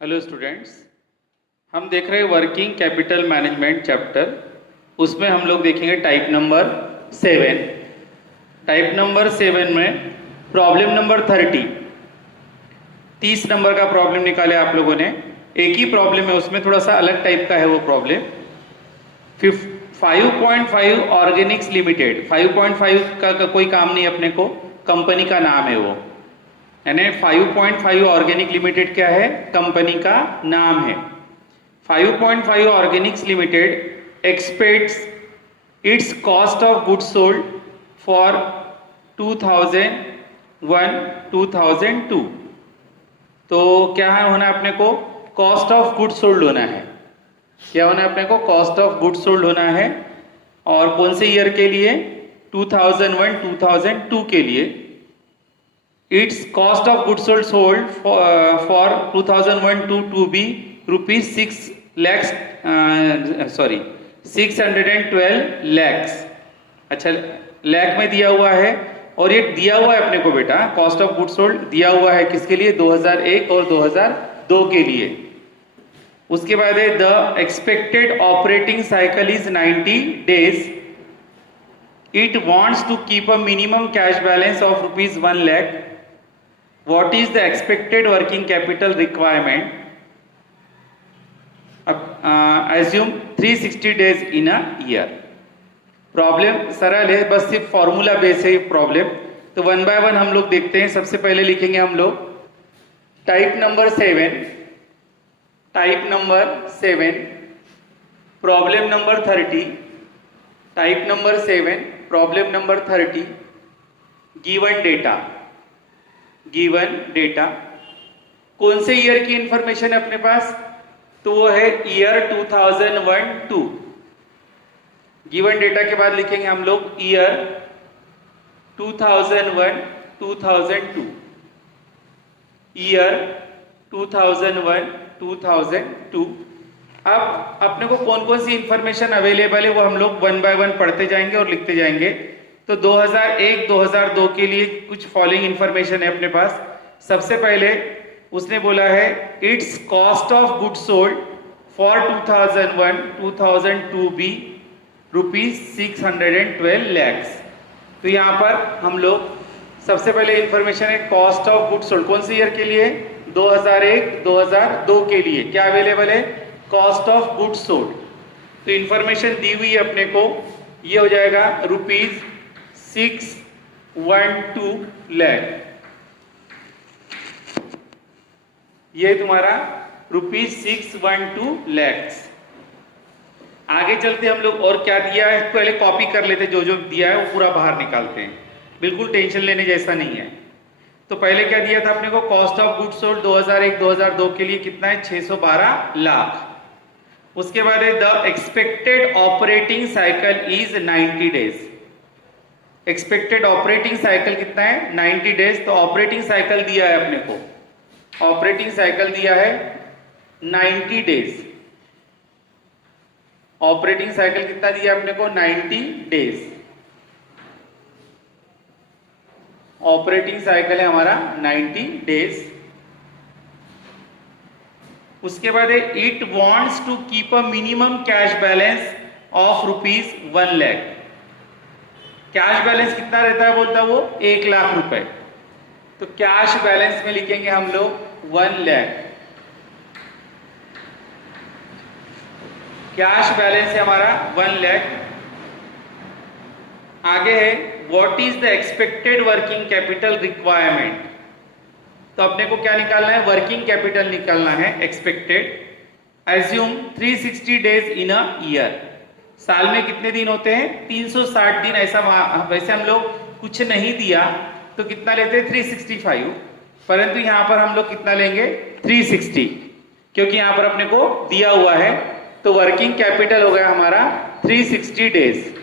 Hello students, हम देख रहे हैं वर्किंग कैपिटल मैनेजमेंट चैप्टर। उसमें हम लोग देखेंगे टाइप नंबर 7। टाइप नंबर 7 में प्रॉब्लम नंबर 30 नंबर का प्रॉब्लम निकाले आप लोगों ने। एक ही प्रॉब्लम है, उसमें थोड़ा सा अलग टाइप का है वो प्रॉब्लम। 5.5 ऑर्गेनिक्स लिमिटेड, 5.5 का कोई काम नहीं, अपने को कंपनी का नाम है वो, यानी 5.5 ऑर्गेनिक लिमिटेड क्या है, कंपनी का नाम है। 5.5 Organics limited aspects it's cost of goods sold for 2001-2002। तो क्या है होना अपने को, कॉस्ट ऑफ गुड्स सोल्ड होना है। क्या होना है अपने को, कॉस्ट ऑफ गुड्स सोल्ड होना है। और कौन से ईयर के लिए, 2001-2002 के लिए। Its cost of goods sold for 2001 to be rupees 612 lakhs। अच्छा, लाख में दिया हुआ है, और ये दिया हुआ है अपने को बेटा, कॉस्ट ऑफ गुड्स सोल्ड दिया हुआ है किसके लिए, 2001 और 2002 के लिए। उसके बाद है the expected operating cycle is 90 days। It wants to keep a minimum cash balance of rupees 1 lakh। What is the expected working capital requirement? Assume 360 days in a year। Problem सरल है, बस सिर्फ फॉर्मूला बेस है problem. तो one by one हम लोग देखते हैं। सबसे पहले लिखेंगे हम लोग type number 7, problem number 30। Type number 7, problem number 30। Given data कौन से ईयर की इंफॉर्मेशन है अपने पास, तो वो है ईयर 2001-2। गिवन डेटा के बाद लिखेंगे हम लोग ईयर 2001-2002। ईयर 2001-2002। अब अपने को कौन कौन सी इंफॉर्मेशन अवेलेबल है वो हम लोग वन बाय वन पढ़ते जाएंगे और लिखते जाएंगे। तो 2001-2002 के लिए कुछ फॉलोइंग इंफॉर्मेशन है अपने पास। सबसे पहले उसने बोला है it's cost of goods sold for 2001-2002 be rupees 612 lakhs। तो यहाँ पर हम लोग सबसे पहले इंफॉर्मेशन है कॉस्ट ऑफ गुड्स सोल्ड कौन से ईयर के लिए, 2001-2002 के लिए क्या अवेलेबल है, कॉस्ट ऑफ गुड्स सोल्ड। तो इंफॉर्मेशन दी हुई है अपने को, ये हो जाएगा रुपीज 612 lakh। ये तुम्हारा रुपीज 612 lakhs। आगे चलते हम लोग, और क्या दिया है पहले कॉपी कर लेते, जो जो दिया है वो पूरा बाहर निकालते हैं, बिल्कुल टेंशन लेने जैसा नहीं है। तो पहले क्या दिया था अपने को, कॉस्ट ऑफ गुड्स सोल्ड 2001-2002 के लिए कितना है, 612 लाख। उसके बाद है the expected operating cycle is 90 days। Expected operating cycle कितना है, 90 डेज। तो ऑपरेटिंग साइकिल दिया है अपने को, ऑपरेटिंग साइकिल दिया है 90 डेज। ऑपरेटिंग साइकिल कितना दिया अपने को, 90 डेज। ऑपरेटिंग साइकिल है हमारा 90 डेज। उसके बाद है it wants to keep a minimum cash balance of rupees 1 lakh। Cash balance कितना रहता है बोलता है वो, 1 लाख रुपए। तो कैश बैलेंस में लिखेंगे हम लोग 1 lakh। कैश बैलेंस है हमारा 1 lakh। आगे है what is the expected working capital requirement. तो अपने को क्या निकालना है, वर्किंग कैपिटल निकालना है expected. Assume 360 days in a year. साल में कितने दिन होते हैं, 360 दिन। ऐसा वैसे हम लोग कुछ नहीं दिया तो कितना लेते हैं, 365, परंतु यहां पर हम लोग कितना लेंगे, 360, क्योंकि यहां पर अपने को दिया हुआ है। तो वर्किंग कैपिटल हो गया हमारा 360 डेज।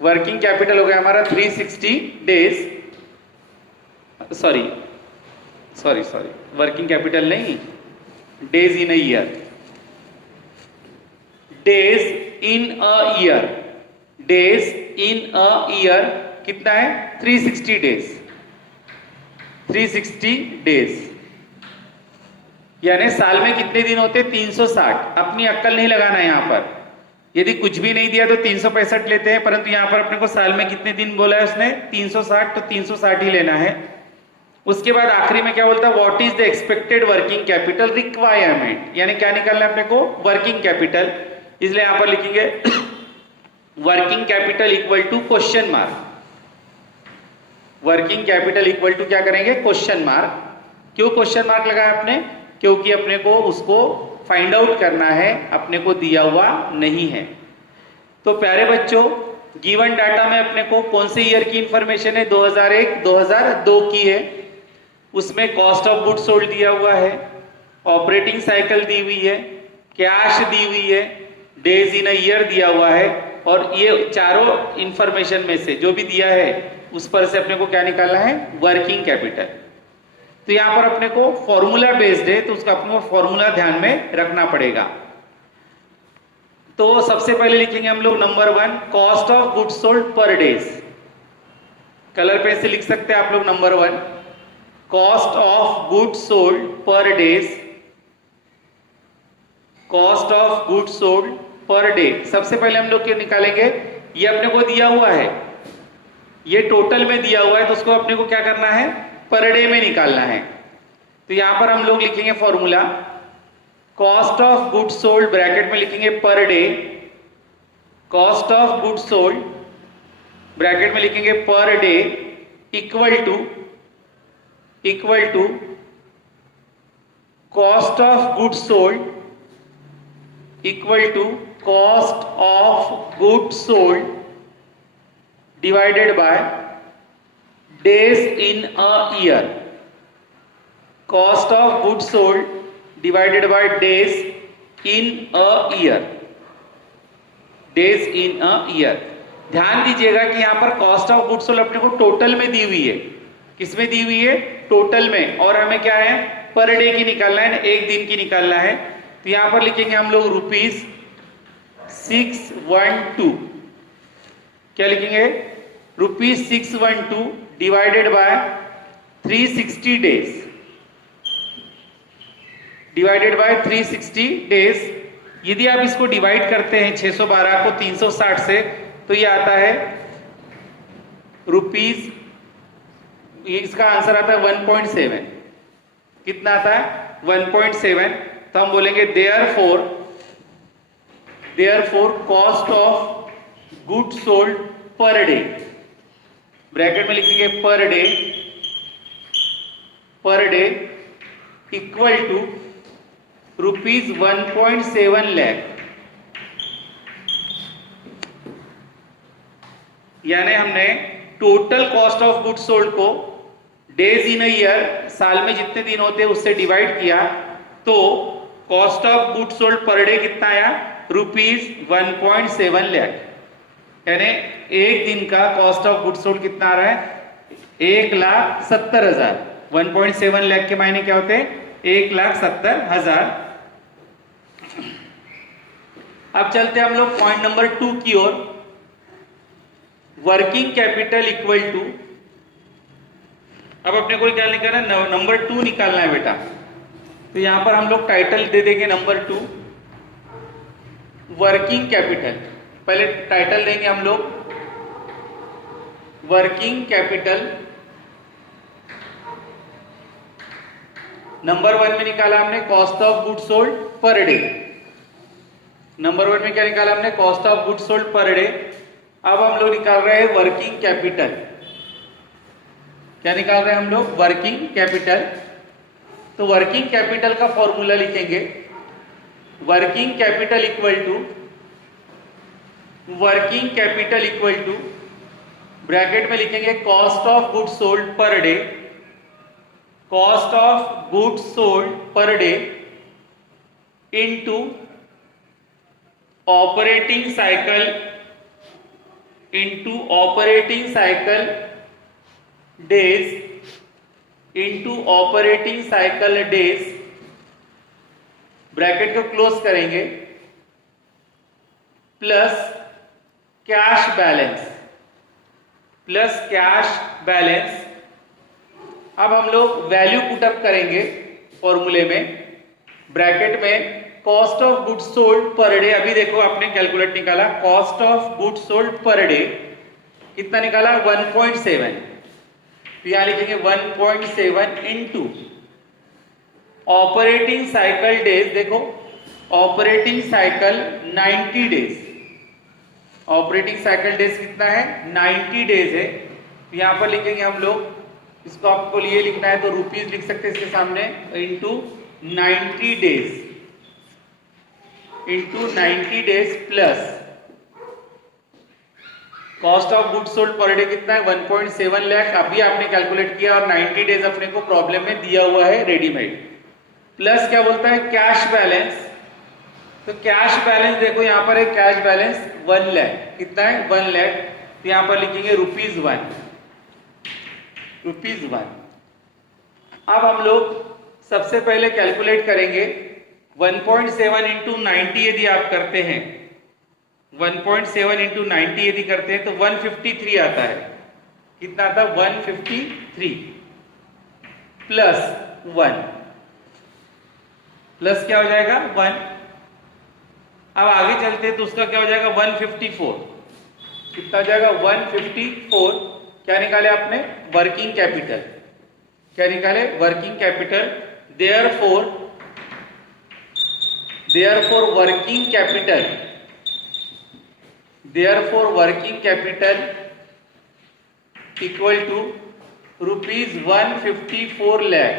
वर्किंग कैपिटल हो गया हमारा 360 डेज। सॉरी, वर्किंग कैपिटल नहीं, days in a year. Days in a year, days in a year कितना है, 360 डेज। 360 डेज। यानी साल में कितने दिन होते? 360। अपनी अक्कल नहीं लगाना है यहाँ पर, यदि कुछ भी नहीं दिया तो 365 लेते हैं, परंतु यहाँ पर अपने को साल में कितने दिन बोला है उसने? 360, तो 360 ही लेना है। उसके बाद आखिरी में क्या बोलता है? What is the expected working capital requirement, यानी क्या निकालना है अपने को? Working capital. इसलिए यहां पर लिखेंगे working capital equal to question mark. Working capital equal to क्या करेंगे? Question mark. क्यों क्वेश्चन मार्क लगाया आपने? क्योंकि अपने को उसको फाइंड आउट करना है, अपने को दिया हुआ नहीं है। तो प्यारे बच्चों, गिवन डाटा में अपने को कौन से ईयर की इंफॉर्मेशन है? 2001 2002 की है। उसमें कॉस्ट ऑफ गुड्स सोल्ड दिया हुआ है, ऑपरेटिंग साइकिल दी हुई है, कैश दी हुई है, डेज इन अ ईयर दिया हुआ है, और ये चारों इंफॉर्मेशन में से जो भी दिया है उस पर से अपने को क्या निकालना है? Working capital. तो यहां पर अपने को फॉर्मूला बेस्ड है, तो उसका अपने को फॉर्मूला ध्यान में रखना पड़ेगा। तो सबसे पहले लिखेंगे हम लोग number 1, cost of goods sold per days. Colour pen से लिख सकते हैं आप लोग number 1, cost of goods sold per days. Cost of goods sold per day. सबसे पहले हम लोग क्या निकालेंगे? ये अपने को दिया हुआ है, ये टोटल में दिया हुआ है, तो उसको अपने को क्या करना है? पर डे में निकालना है। तो यहां पर हम लोग लिखेंगे formula, cost of goods sold bracket में लिखेंगे per day, cost of goods sold bracket में लिखेंगे per day equal to cost of goods sold equal to cost of goods sold divided by days in a year. Cost of goods sold divided by days in a year. Days in a year. ध्यान दीजिएगा कि यहां पर cost of goods sold अपने को total में दी हुई है। किसमें दी हुई है? टोटल में। और हमें क्या है? पर डे की निकालना है, एक दिन की निकालना है। तो यहां पर लिखेंगे हम लोग ₹612। क्या लिखेंगे? ₹612 divided by 360 days, divided by 360 days. यदि आप इसको डिवाइड करते हैं 612 को 360 से, तो ये आता है रुपीज, इसका आंसर आता है 1.7। कितना आता है? 1.7। तो हम बोलेंगे therefore cost of goods sold per day, bracket में लिखेंगे per day equal to ₹1.7 lakh. यानी हमने total cost of goods sold को डेज इन अ ईयर, साल में जितने दिन होते हैं उससे डिवाइड किया, तो cost of goods sold per day कितना आया? ₹1.7 लाख। यानी एक दिन का कॉस्ट ऑफ गुड्स सोल्ड कितना आ रहा है? 1,70,000। 1.7 लाख के मायने क्या होते हैं? 1,70,000। अब चलते हैं हम लोग पॉइंट नंबर 2 की ओर। वर्किंग कैपिटल इक्वल टू, अब अपने को क्या निकालना है? नंबर 2 निकालना है बेटा। तो यहां पर हम लोग टाइटल दे देंगे नंबर 2, वर्किंग कैपिटल। पहले टाइटल देंगे हम लोग वर्किंग कैपिटल। नंबर 1 में निकाला हमने cost of goods sold per day. Number 1 में क्या निकाला हमने? Cost of goods sold per day. अब हम लोग निकाल रहे हैं वर्किंग कैपिटल। क्या निकाल रहे हैं हम लोग? Working capital. तो वर्किंग कैपिटल का फॉर्मूला लिखेंगे, working capital equal to bracket में लिखेंगे cost of goods sold per day, cost of goods sold per day into operating cycle days, bracket को क्लोज करेंगे, प्लस कैश बैलेंस। अब हम लोग वैल्यू पुटअप करेंगे फॉर्मूले में। ब्रैकेट में cost of goods sold per day, अभी देखो आपने कैलकुलेट निकाला, cost of goods sold per day कितना निकाला 1.7, तो यहां लिखेंगे 1.7 इंटू ऑपरेटिंग साइकिल डेज, देखो operating cycle 90 days, operating cycle days कितना है 90 डेज है, तो यहां पर लिखेंगे हम लोग, इसको आपको लिए लिखना है तो रुपीज लिख सकते हैं इसके सामने, into 90 days, into 90 days plus cost of goods sold per day कितना है 1.7 लाख, अभी आपने कैलकुलेट किया और 90 डेज अपने को प्रॉब्लम में दिया हुआ है रेडीमेड, प्लस क्या बोलता है कैश बैलेंस, तो कैश बैलेंस देखो यहां पर है कैश बैलेंस 1 लाख, कितना है 1 लाख, तो यहां पर लिखेंगे ₹1, ₹1। अब हम लोग सबसे पहले कैलकुलेट करेंगे 1.7 इंटू 90 यदि आप करते हैं, 1.7 इंटू 90 यदि करते हैं तो 153 आता है, कितना आता है 153 प्लस 1, प्लस क्या हो जाएगा 1, अब आगे चलते हैं तो उसका क्या हो जाएगा 154, कितना हो जाएगा 154, क्या निकाले आपने वर्किंग कैपिटल, क्या निकाले working capital, therefore working capital equal to ₹154 lakh,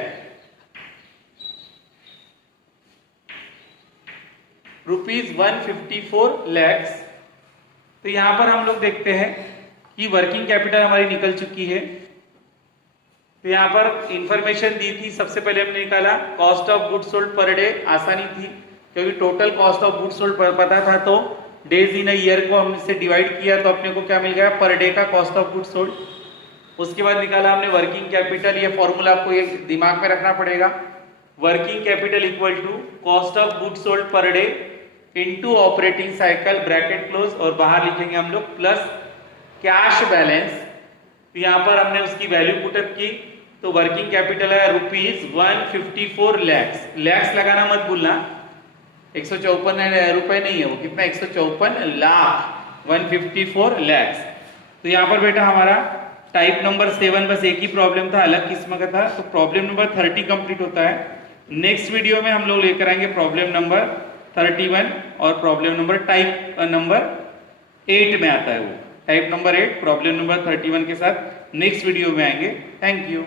₹154 lakhs। तो यहां पर हम लोग देखते हैं कि वर्किंग कैपिटल हमारी निकल चुकी है, तो यहां पर इंफॉर्मेशन दी थी, सबसे पहले हमने निकाला cost of goods sold per day, आसानी थी क्योंकि total cost of goods sold पता था, तो डेज इन अ ईयर को हमने से डिवाइड किया तो अपने को क्या मिल गया पर डे का कॉस्ट ऑफ गुड्स सोल्ड। उसके बाद निकाला हमने वर्किंग कैपिटल, ये फॉर्मूला आपको ये दिमाग में रखना पड़ेगा, working capital equal to cost of goods sold per day into operating cycle bracket close, और बाहर लिखेंगे हम लोग प्लस कैश बैलेंस, तो यहां पर हमने उसकी वैल्यू पुटअप की, तो वर्किंग कैपिटल है ₹154 lakhs, लैक्स लगाना मत भूलना, 154 रुपए नहीं है वो, कितना 154 लाख, 154 lakhs। तो यहाँ पर बेटा हमारा टाइप नंबर 7 बस एक ही प्रॉब्लम था, अलग किस्म का था, तो प्रॉब्लम नंबर 30 कंप्लीट होता है। नेक्स्ट वीडियो में हम लोग लेकर आएंगे प्रॉब्लम नंबर 31 और प्रॉब्लम नंबर टाइप नंबर 8 में आता है वो, टाइप नंबर 8 प्रॉब्लम नंबर 31 के साथ नेक्स्ट वीडियो में आएंगे। Thank you.